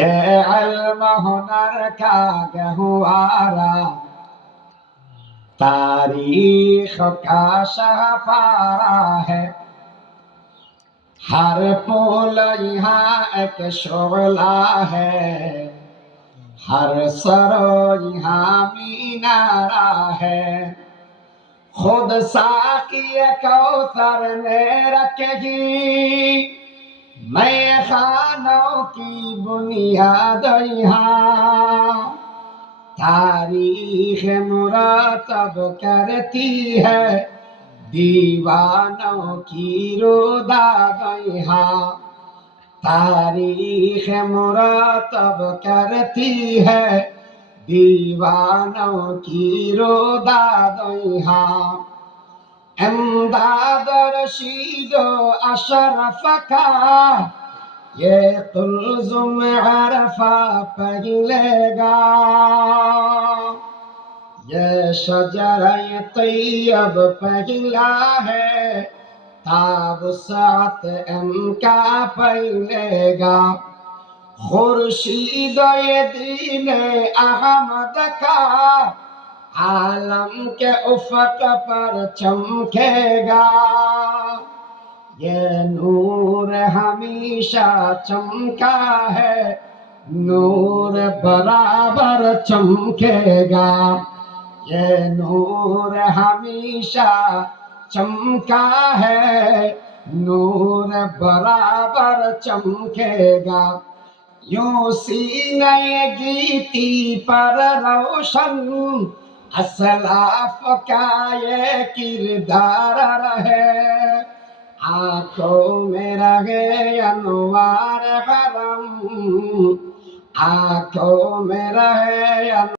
علم ہنر کا گہارا تاریخ کا شہ پارا ہے ہر پول یہاں ایک شولا ہے ہر سرو یہاں مینارا ہے خود ساکی کو سر نے رکھے ہی میں দাও কি বুনিয়া দইহা তারিখ মোরা তব করতি হিবান কি রোদা দইহা তারিখ মোরা তব করতি হিবান কি রোদা দইহা এমদাদর শিদ আশরফ খা یہ قلزم عرفہ پہ لے گا یہ شجر طیب پہ لا ہے تاب سات ان کا پہ لے گا خرشید دین احمد کا عالم کے افق پر چمکے گا یہ نور ہمیشہ چمکا ہے نور برابر چمکے گا یہ نور ہمیشہ چمکا ہے نور برابر چمکے گا یوں سی نئے گیتی پر روشن اسلاف کا یہ کردار رہے 아토메라헤야노와레하람 아토메라헤야